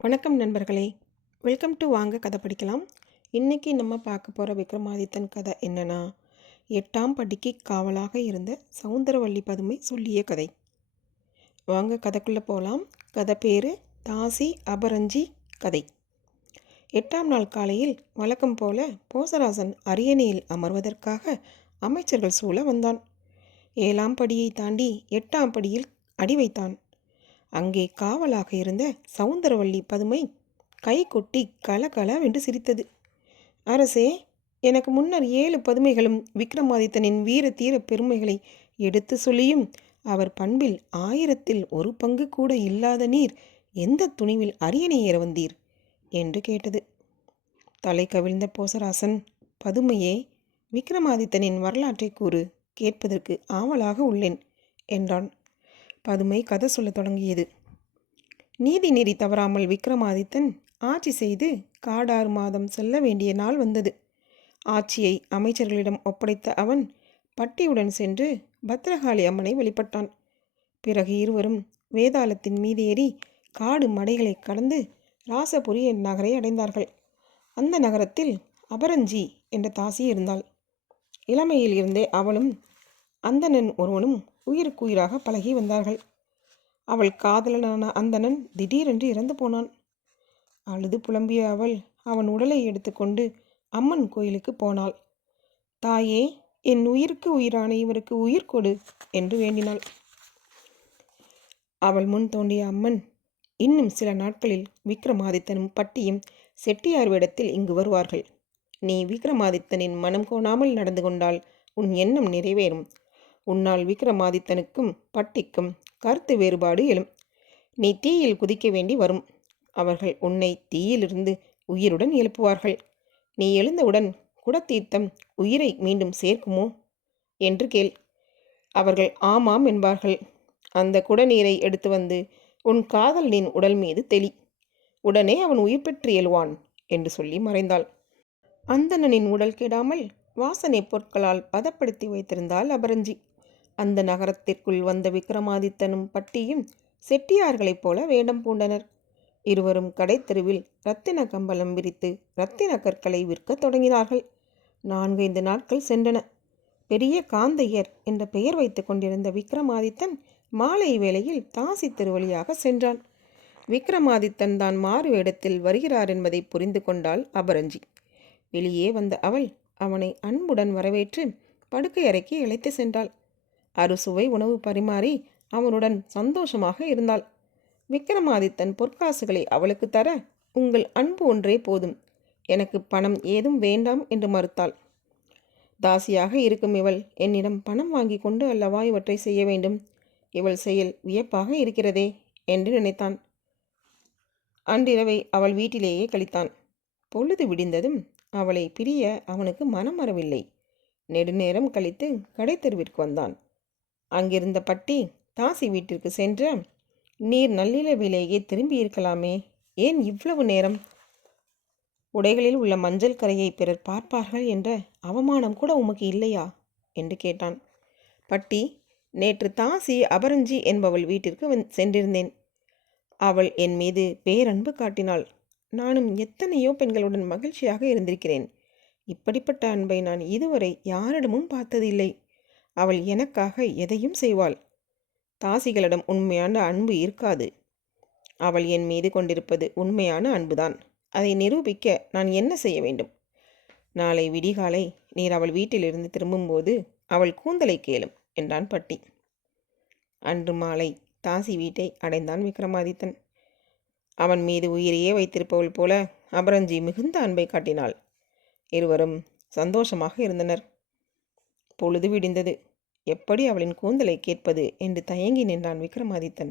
வணக்கம் நண்பர்களே. Welcome to வாங்க கதை படிக்கலாம். இன்றைக்கி நம்ம பார்க்க போகிற விக்ரமாதித்தன் கதை என்னன்னா, 8ஆம் படிக்கு காவலாக இருந்த சவுந்தரவல்லி பதுமை சொல்லிய கதை. வாங்க கதைக்குள்ளே போகலாம். கதை பேர் தாசி அபரஞ்சி கதை. 8ஆம் நாள் காலையில் வழக்கம் போல போசராசன் அரியணையில் அமர்வதற்காக அமைச்சர்கள் சூழ வந்தான். 7ஆம் படியை தாண்டி 8ஆம் படியில் அடி வைத்தான். அங்கே காவலாக இருந்த சவுந்தரவல்லி பதுமை கை கொட்டி கலகலவென்று சிரித்தது. அரசே, எனக்கு முன்னர் 7 பதுமைகளும் விக்ரமாதித்தனின் வீர தீர பெருமைகளை எடுத்து சொல்லியும் அவர் பண்பில் 1000ல் 1 பங்கு கூட இல்லாத நீர் எந்த துணிவில் அரியணை ஏற வந்தீர் என்று கேட்டது. தலை கவிழ்ந்த போசராசன், பதுமையே, விக்ரமாதித்தனின் வரலாற்றை கூறு, கேட்பதற்கு ஆவலாக உள்ளேன் என்றான். பதுமை கதை சொல்ல தொடங்கியது. நீதி நெறி தவறாமல் விக்ரமாதித்தன் ஆட்சி செய்து 6 மாதம் செல்ல வேண்டிய நாள் வந்தது. ஆட்சியை அமைச்சர்களிடம் ஒப்படைத்த அவன் பட்டியுடன் சென்று பத்ரகாளி அம்மனை வழிபட்டான். பிறகு இருவரும் வேதாளத்தின் மீது ஏறி காடு மடைகளை கடந்து ராசபுரி என் நகரை அடைந்தார்கள். அந்த நகரத்தில் அபரஞ்சி என்ற தாசி இருந்தாள். இளமையில் இருந்தே அவளும் அந்தணன் ஒருவனும் உயிருக்குயிராக பழகி வந்தார்கள். அவள் காதலனான அந்தணன் திடீரென்று இறந்து போனான். அழுது புலம்பிய அவள் அவன் உடலை எடுத்துக்கொண்டு அம்மன் கோயிலுக்கு போனாள். தாயே, என் உயிருக்கு உயிரான இவருக்கு உயிர் கொடு என்று வேண்டினாள். அவள் முன் தோண்டிய அம்மன், இன்னும் சில நாட்களில் விக்ரமாதித்தனும் பட்டியும் செட்டியார் வேடத்தில் இங்கு வருவார்கள். நீ விக்ரமாதித்தனின் மனம் கோணாமல் நடந்து கொண்டால் உன் எண்ணம் நிறைவேறும். உன்னால் விக்ரமாதித்தனுக்கும் பட்டிக்கும் கருத்து வேறுபாடு எழும். நீ தீயில் குதிக்க வேண்டி வரும். அவர்கள் உன்னை தீயிலிருந்து உயிருடன் எழுப்புவார்கள். நீ எழுந்தவுடன் குடத்தீர்த்தம் உயிரை மீண்டும் சேர்க்குமோ என்று கேள். அவர்கள் ஆமாம் என்பார்கள். அந்த குடநீரை எடுத்து வந்து உன் காதலனின் உடல் மீது தெளி. உடனே அவன் உயிர் பெற்று எழுவான் என்று சொல்லி மறைந்தாள். அந்தணனின் உடல் கெடாமல் வாசனை பொருட்களால் பதப்படுத்தி வைத்திருந்தாள் அபரஞ்சி. அந்த நகரத்திற்குள் வந்த விக்ரமாதித்தனும் பட்டியும் செட்டியார்களைப் போல வேடம் பூண்டனர். இருவரும் கடைத்தெருவில் இரத்தின கம்பளம் விரித்து இரத்தின கற்களை விற்கத் தொடங்கினார்கள். 4-5 நாட்கள் சென்றன. பெரிய காந்தையர் என்ற பெயர் வைத்து கொண்டிருந்த விக்ரமாதித்தன் மாலை வேளையில் தாசி திருவழியாக சென்றான். விக்ரமாதித்தன் தான் மாறு வேடத்தில் வருகிறார் என்பதை புரிந்து கொண்டாள் அபரஞ்சி. வெளியே வந்த அவள் அவனை அன்புடன் வரவேற்று படுக்கை அறைக்கு இழைத்து சென்றாள். அறுசுவை உணவு பரிமாறி அவனுடன் சந்தோஷமாக இருந்தாள். விக்ரமாதித்தன் பொற்காசுகளை அவளுக்கு தர, உங்கள் அன்பு ஒன்றே போதும், எனக்கு பணம் ஏதும் வேண்டாம் என்று மறுத்தாள். தாசியாக இருக்கும் இவள் என்னிடம் பணம் வாங்கி கொண்டு அல்லவா இவற்றை செய்ய வேண்டும்? இவள் செயல் வியப்பாக இருக்கிறதே என்று நினைத்தான். அன்றிரவை அவள் வீட்டிலேயே கழித்தான். பொழுது விடிந்ததும் அவளை பிரிய அவனுக்கு மனம் வரவில்லை. நெடுநேரம் கழித்து கடைத்தெருவிற்கு வந்தான். அங்கிருந்த பட்டி தாசி வீட்டிற்கு சென்ற, நீர் நள்ளிரவிலேயே திரும்பி இருக்கலாமே, ஏன் இவ்வளவு நேரம்? உடைகளில் உள்ள மஞ்சள் கரையை பிறர் பார்ப்பார்கள் என்ற அவமானம் கூட உமக்கு இல்லையா என்று கேட்டான். பட்டி, நேற்று தாசி அபரஞ்சி என்பவள் வீட்டிற்கு சென்றிருந்தேன். அவள் என் மீது பேரன்பு காட்டினாள். நானும் எத்தனையோ பெண்களுடன் மகிழ்ச்சியாக இருந்திருக்கிறேன். இப்படிப்பட்ட அன்பை நான் இதுவரை யாரிடமும் பார்த்ததில்லை. அவள் எனக்காக எதையும் செய்வாள். தாசிகளிடம் உண்மையான அன்பு இருக்காது. அவள் என் மீது கொண்டிருப்பது உண்மையான அன்புதான். அதை நிரூபிக்க நான் என்ன செய்ய வேண்டும்? நாளை விடிகாலை நீர் அவள் வீட்டிலிருந்து திரும்பும்போது அவள் கூந்தலை கேளும் என்றான் பட்டி. அன்று மாலை தாசி வீட்டை அடைந்தான் விக்ரமாதித்தன். அவன் மீது உயிரையே வைத்திருப்பவள் போல அபரஞ்சி மிகுந்த அன்பை காட்டினாள். இருவரும் சந்தோஷமாக இருந்தனர். பொழுது விடிந்தது. எப்படி அவளின் கூந்தலை கேட்பது என்று தயங்கி நின்றான் விக்ரமாதித்தன்.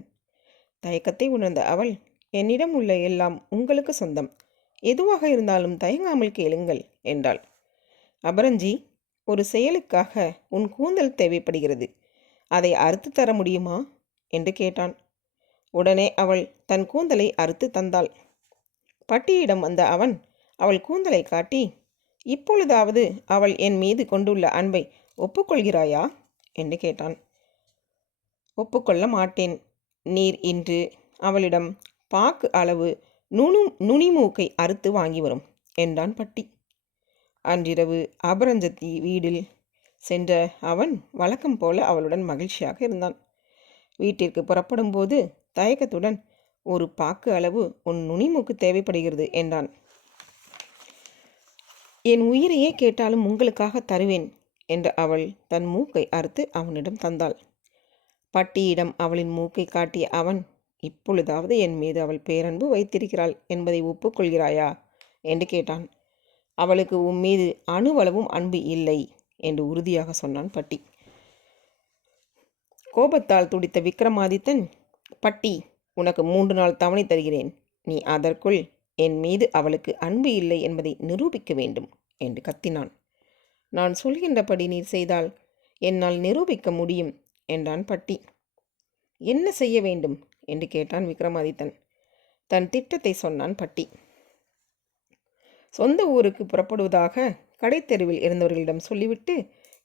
தயக்கத்தை உணர்ந்த அவள், என்னிடம் உள்ள எல்லாம் உங்களுக்கு சொந்தம், எதுவாக இருந்தாலும் தயங்காமல் கேளுங்கள் என்றாள். அபரஞ்சி, ஒரு செயலுக்காக உன் கூந்தல் தேவைப்படுகிறது, அதை அறுத்து தர முடியுமா என்று கேட்டான். உடனே அவள் தன் கூந்தலை அறுத்து தந்தாள். பட்டியிடம் வந்த அவன் அவள் கூந்தலை காட்டி, இப்பொழுதாவது அவள் என் மீது கொண்டுள்ள அன்பை ஒப்புக்கொள்கிறாயா என்று கேட்டான். ஒப்புக்கொள்ள மாட்டேன். நீர் இன்று அவளிடம் பாக்கு அளவு நுனிமூக்கை அறுத்து வாங்கி வரும் என்றான் பட்டி. அன்றிரவு அபரஞ்சத்தி வீடில் சென்ற அவன் வழக்கம் போல அவளுடன் மகிழ்ச்சியாக இருந்தான். வீட்டிற்கு புறப்படும் போது தயக்கத்துடன், ஒரு பாக்கு அளவு உன் நுனிமூக்கு தேவைப்படுகிறது என்றான். என் உயிரையே கேட்டாலும் உங்களுக்காக தருவேன் என்ற அவள் தன் மூக்கை அறுத்து அவனிடம் தந்தாள். பட்டியிடம் அவளின் மூக்கை காட்டிய அவன், இப்பொழுதாவது என் மீது அவள் பேரன்பு வைத்திருக்கிறாள் என்பதை ஒப்புக்கொள்கிறாயா என்று கேட்டான். அவளுக்கு உன் மீது அணுவளவும் அன்பு இல்லை என்று உறுதியாக சொன்னான் பட்டி. கோபத்தால் துடித்த விக்ரமாதித்தன், பட்டி, உனக்கு 3 நாள் தவணை தருகிறேன். நீ அதற்குள் என் மீது அவளுக்கு அன்பு இல்லை என்பதை நிரூபிக்க வேண்டும் என்று கத்தினான். நான் சொல்கின்றபடி நீர் செய்தால் என்னால் நிரூபிக்க முடியும் என்றான் பட்டி. என்ன செய்ய வேண்டும் என்று கேட்டான் விக்ரமாதித்தன். தன் திட்டத்தை சொன்னான் பட்டி. சொந்த ஊருக்கு புறப்படுவதாக கடைத்தெருவில் இருந்தவர்களிடம் சொல்லிவிட்டு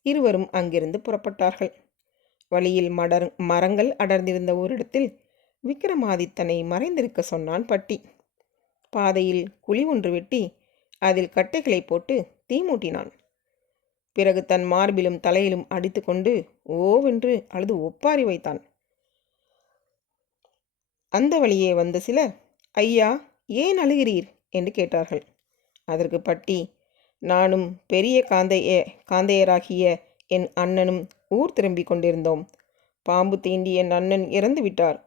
இருவரும் அங்கிருந்து புறப்பட்டார்கள். வழியில் மரங்கள் அடர்ந்திருந்த ஓரிடத்தில் விக்ரமாதித்தனை மறைந்திருக்க சொன்னான் பட்டி. பாதையில் குழி ஒன்று வெட்டி அதில் கட்டைகளை போட்டு தீ மூட்டினான். பிறகு தன் மார்பிலும் தலையிலும் அடித்து கொண்டு ஓவென்று அழுது ஒப்பாரி வைத்தான். அந்த வழியே வந்த சிலர், ஐயா, ஏன் அழுகிறீர் என்று கேட்டார்கள். அதற்கு பட்டி, நானும் பெரிய காந்தையராகிய என் அண்ணனும் ஊர் திரும்பிக் கொண்டிருந்தோம். பாம்பு தீண்டி என் அண்ணன் இறந்து விட்டார்.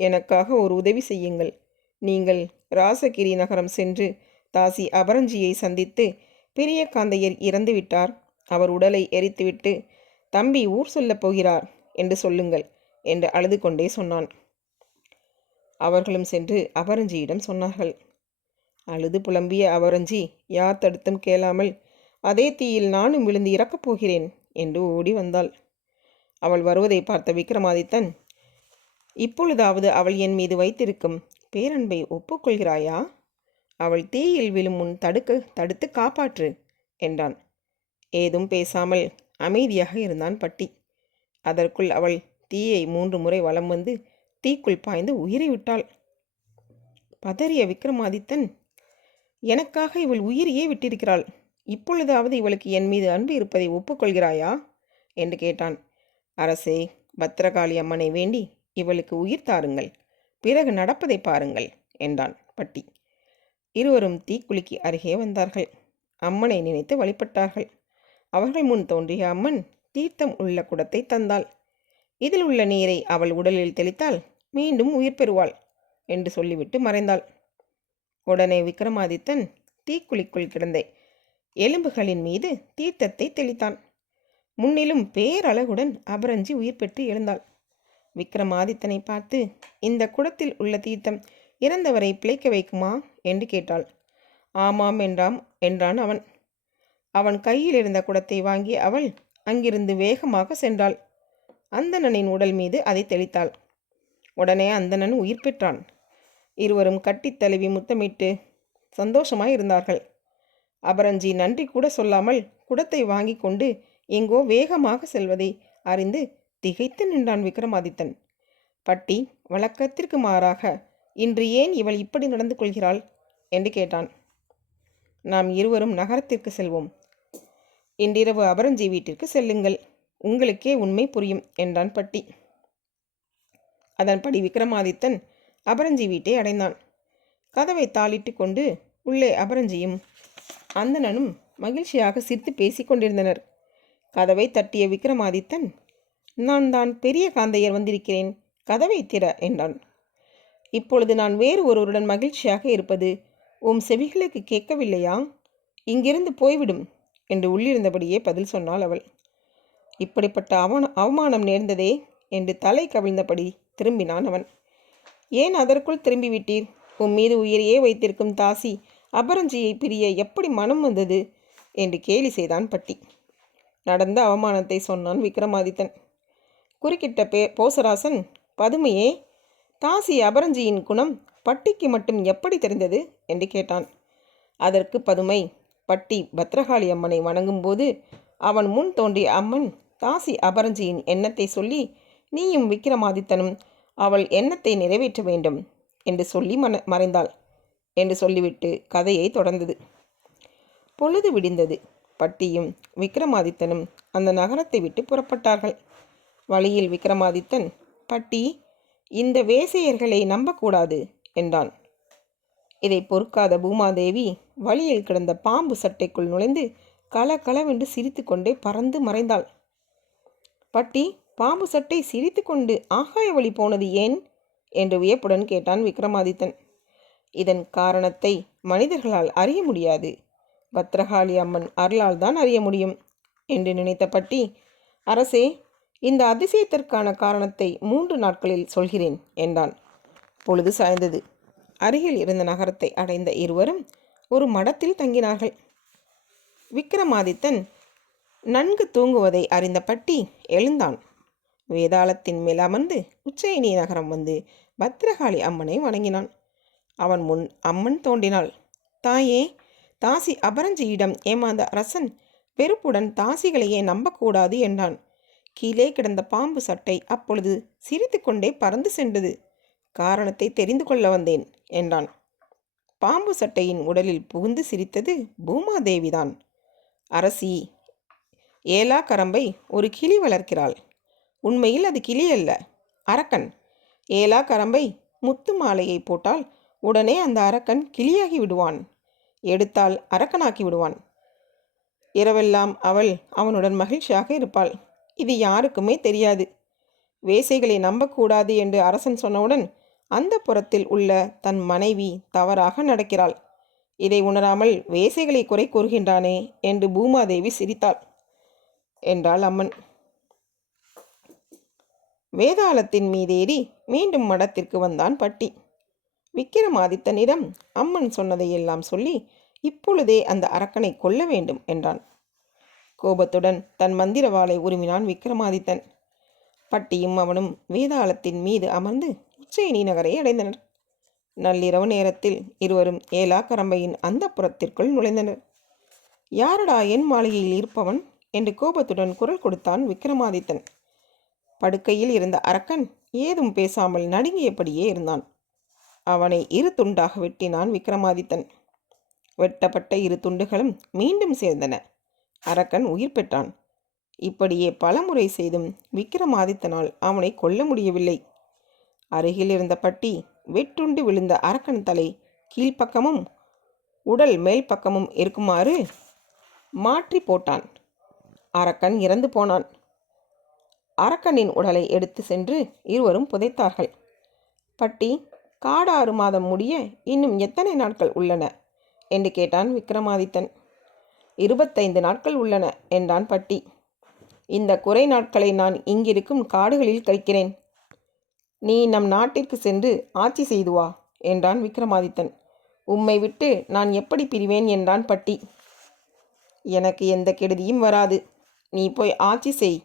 எனக்காக ஒரு உதவி செய்யுங்கள். நீங்கள் ராசகிரி நகரம் சென்று தாசி அபரஞ்சியை சந்தித்து, பெரிய காந்தையர் இறந்து விட்டார், அவர் உடலை எரித்துவிட்டு தம்பி ஊர் சொல்லப் போகிறார் என்று சொல்லுங்கள் என்று அழுது கொண்டே சொன்னான். அவர்களும் சென்று அபரஞ்சியிடம் சொன்னார்கள். அழுது புலம்பிய அபரஞ்சி யார் தடுத்தும் கேளாமல், அதே தீயில் நானும் விழுந்து இறக்கப் போகிறேன் என்று ஓடி வந்தாள். அவள் வருவதை பார்த்த விக்ரமாதித்தன், இப்பொழுதாவது அவள் என் மீது வைத்திருக்கும் பேரன்பை ஒப்புக்கொள்கிறாயா? அவள் தீயில் விழும் முன் தடுத்து காப்பாற்று என்றான். ஏதும் பேசாமல் அமைதியாக இருந்தான் பட்டி. அதற்குள் அவள் தீயை 3 முறை வலம் வந்து தீக்குள் பாய்ந்து உயிரை விட்டாள். பதறிய விக்ரமாதித்தன், எனக்காக இவள் உயிரையே விட்டிருக்கிறாள். இப்பொழுதாவது இவளுக்கு என் மீது அன்பு இருப்பதை ஒப்புக்கொள்கிறாயா என்று கேட்டான். அரசே, பத்திரகாளி அம்மனை வேண்டி இவளுக்கு உயிர் தாருங்கள், பிறகு நடப்பதை பாருங்கள் என்றான் பட்டி. இருவரும் தீக்குளிக்கு அருகே வந்தார்கள். அம்மனை நினைத்து வழிபட்டார்கள். அவர்கள் முன் தோன்றிய அம்மன் தீர்த்தம் உள்ள குடத்தை தந்தாள். இதில் உள்ள நீரை அவள் உடலில் தெளித்தால் மீண்டும் உயிர் பெறுவாள் என்று சொல்லிவிட்டு மறைந்தாள். உடனே விக்ரமாதித்தன் தீக்குழிக்குள் கிடந்த எலும்புகளின் மீது தீர்த்தத்தை தெளித்தான். முன்னிலும் பேரழகுடன் அபரஞ்சி உயிர் பெற்று எழுந்தாள். விக்ரமாதித்தனை பார்த்து, இந்த குடத்தில் உள்ள தீர்த்தம் இறந்தவரை பிழைக்க வைக்குமா என்று கேட்டாள். ஆமாம் என்றான் அவன். அவன் கையில் இருந்த குடத்தை வாங்கி அவள் அங்கிருந்து வேகமாக சென்றாள். அந்தணனின் உடல் மீது அதை தெளித்தாள். உடனே அந்தணன் உயிர் பெற்றான். இருவரும் கட்டித் தழுவி முத்தமிட்டு சந்தோஷமாய் இருந்தார்கள். அபரஞ்சி நன்றி கூட சொல்லாமல் குடத்தை வாங்கி கொண்டு எங்கோ வேகமாக செல்வதை அறிந்து திகைத்து நின்றான் விக்ரமாதித்தன். பட்டி வழக்கத்திற்கு மாறாக இன்று ஏன் இவள் இப்படி நடந்து கொள்கிறாள் என்று கேட்டான். நாம் இருவரும் நகரத்திற்கு செல்வோம். இன்றிரவு அபரஞ்சி வீட்டிற்கு செல்லுங்கள், உங்களுக்கே உண்மை புரியும் என்றான் பட்டி. அதன்படி விக்ரமாதித்தன் அபரஞ்சி வீட்டை அடைந்தான். கதவை தாளிட்டு கொண்டு உள்ளே அபரஞ்சியும் அந்தணனும் மகிழ்ச்சியாக சிரித்து பேசி கொண்டிருந்தனர். கதவை தட்டிய விக்ரமாதித்தன், நான் தான் பெரிய காந்தையர் வந்திருக்கிறேன், கதவை திற என்றான். இப்பொழுது நான் வேறு ஒருவருடன் மகிழ்ச்சியாக இருப்பது உம் செவிகளுக்கு கேட்கவில்லையா? இங்கிருந்து போய்விடும் என்று உள்ளிருந்தபடியே பதில் சொன்னாள் அவள். இப்படிப்பட்ட அவமானம் நேர்ந்ததே என்று தலை கவிழ்ந்தபடி திரும்பினான் அவன். ஏன் அதற்குள் திரும்பிவிட்டீர்? உம் மீது உயிரையே வைத்திருக்கும் தாசி அபரஞ்சியை பிரிய எப்படி மனம் வந்தது என்று கேலி செய்தான் பட்டி. நடந்த அவமானத்தை சொன்னான் விக்ரமாதித்தன். குறுக்கிட்ட போசராசன், பதுமையே, தாசி அபரஞ்சியின் குணம் பட்டிக்கு மட்டும் எப்படி தெரிந்தது என்று கேட்டான். அதற்கு பதுமை, பட்டி பத்ரகாளி அம்மனை வணங்கும்போது அவன் முன் தோன்றிய அம்மன் தாசி அபரஞ்சியின் எண்ணத்தை சொல்லி, நீயும் விக்ரமாதித்தனும் அவள் எண்ணத்தை நிறைவேற்ற வேண்டும் என்று சொல்லி மறைந்தாள் என்று சொல்லிவிட்டு கதையை தொடர்ந்தது. பொழுது விடிந்தது. பட்டியும் விக்ரமாதித்தனும் அந்த நகரத்தை விட்டு புறப்பட்டார்கள். வழியில் விக்ரமாதித்தன், பட்டி, இந்த வேசையர்களை நம்பக்கூடாது என்றான். இதை பொறுக்காத பூமாதேவி வழியில் கிடந்த பாம்பு சட்டைக்குள் நுழைந்து கலகலவென்று சிரித்து கொண்டே பறந்து மறைந்தாள். பட்டி, பாம்பு சட்டை சிரித்து கொண்டு ஆகாய வழி போனது ஏன் என்று வியப்புடன் கேட்டான் விக்ரமாதித்தன். இதன் காரணத்தை மனிதர்களால் அறிய முடியாது, பத்ரகாளி அம்மன் அருளால் தான் அறிய முடியும் என்று நினைத்த பட்டி, அரசே, இந்த அதிசயத்திற்கான காரணத்தை 3 நாட்களில் சொல்கிறேன் என்றான். பொழுது சாய்ந்தது. அருகில் இருந்த நகரத்தை அடைந்த இருவரும் ஒரு மடத்தில் தங்கினார்கள். விக்ரமாதித்தன் நன்கு தூங்குவதை அறிந்த பட்டி எழுந்தான். வேதாளத்தின் மேல் அமர்ந்து உச்சயினி நகரம் வந்து பத்ரகாளி அம்மனை வணங்கினான். அவன் முன் அம்மன் தோன்றினாள். தாயே, தாசி அபரஞ்சியிடம் ஏமாந்த அரசன் வெறுப்புடன் தாசிகளையே நம்பக்கூடாது என்றான். கீழே கிடந்த பாம்பு சட்டை அப்பொழுது சிரித்து கொண்டே பறந்து சென்றது. காரணத்தை தெரிந்து கொள்ள வந்தேன் என்றான். பாம்பு சட்டையின் உடலில் புகுந்து சிரித்தது பூமாதேவிதான். அரசி, ஏலா கரம்பை ஒரு கிளி வளர்க்கிறாள். உண்மையில் அது கிளி அல்ல, அரக்கன். ஏலா கரம்பை முத்து மாலையை போட்டால் உடனே அந்த அரக்கன் கிளியாகி விடுவான். எடுத்தால் அரக்கனாக்கி விடுவான். இரவெல்லாம் அவள் அவனுடன் மகிழ்ச்சியாக இருப்பாள். இது யாருக்குமே தெரியாது. வேசைகளை நம்பக்கூடாது என்று அரசன் சொன்னவுடன் அந்த புறத்தில் உள்ள தன் மனைவி தவறாக நடக்கிறாள். இதை உணராமல் வேசைகளை குறை கூறுகின்றானே என்று பூமாதேவி சிரித்தாள் என்றாள் அம்மன். வேதாளத்தின் மீதேறி மீண்டும் மடத்திற்கு வந்தான் பட்டி. விக்கிரமாதித்தனிடம் அம்மன் சொன்னதையெல்லாம் சொல்லி இப்பொழுதே அந்த அரக்கனை கொல்ல வேண்டும் என்றான். கோபத்துடன் தன் மந்திரவாளை உருவினான் விக்ரமாதித்தன். பட்டியும் அவனும் வேதாளத்தின் மீது அமர்ந்து உச்சயினி நகரை அடைந்தனர். நள்ளிரவு நேரத்தில் இருவரும் ஏலா கரம்பையின் அந்த புறத்திற்குள் நுழைந்தனர். யாரடா என் மாளிகையில் இருப்பவன் என்று கோபத்துடன் குரல் கொடுத்தான் விக்ரமாதித்தன். படுக்கையில் இருந்த அரக்கன் ஏதும் பேசாமல் நடுங்கியபடியே இருந்தான். அவனை 2 துண்டாக வெட்டினான் விக்ரமாதித்தன். வெட்டப்பட்ட 2 துண்டுகளும் மீண்டும் சேர்ந்தன. அரக்கன் உயிர் பெற்றான். இப்படியே பலமுறை செய்தும் விக்ரமாதித்தனால் அவனை கொல்ல முடியவில்லை. அருகில் இருந்த பட்டி வெட்டுண்டு விழுந்த அரக்கன் தலை கீழ்ப்பக்கமும் உடல் மேல் பக்கமும் இருக்குமாறு மாற்றி போட்டான். அரக்கன் இறந்து போனான். அரக்கனின் உடலை எடுத்து சென்று இருவரும் புதைத்தார்கள். பட்டி, காடு 6 மாதம் முடிய இன்னும் எத்தனை நாட்கள் உள்ளன என்று கேட்டான் விக்ரமாதித்தன். 25 நாட்கள் உள்ளன என்றான் பட்டி. இந்த குறை நாட்களை நான் இங்கிருக்கும் காடுகளில் கழிக்கிறேன். நீ நம் நாட்டிற்கு சென்று ஆட்சி செய்து வா என்றான் விக்ரமாதித்தன். உம்மை விட்டு நான் எப்படி பிரிவேன் என்றான் பட்டி. எனக்கு எந்த கெடுதியும் வராது, நீ போய் ஆட்சி செய்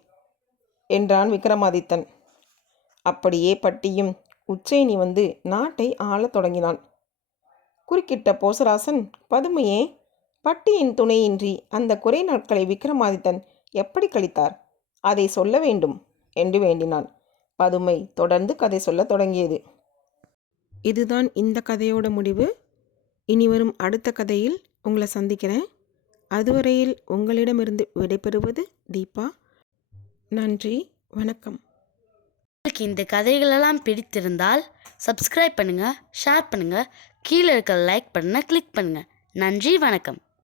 என்றான் விக்ரமாதித்தன். அப்படியே பட்டியும் உச்சயினி வந்து நாட்டை ஆளத் தொடங்கினான். குறுக்கிட்ட போசராசன், பதுமையே, பட்டியின் துணையின்றி அந்த குறை நாட்களை விக்ரமாதித்தன் எப்படி கழித்தார், அதை சொல்ல வேண்டும் என்று வேண்டினான். பதுமை தொடர்ந்து கதை சொல்ல தொடங்கியது. இதுதான் இந்த கதையோட முடிவு. இனி வரும் அடுத்த கதையில் உங்களை சந்திக்கிறேன். அதுவரையில் உங்களிடமிருந்து விடைபெறுவது தீபா. நன்றி, வணக்கம். உங்களுக்கு இந்த கதைகளெல்லாம் பிடித்திருந்தால் சப்ஸ்கிரைப் பண்ணுங்கள், ஷேர் பண்ணுங்கள், கீழே இருக்க லைக் பட்டனை கிளிக் பண்ணுங்கள். நன்றி, வணக்கம்.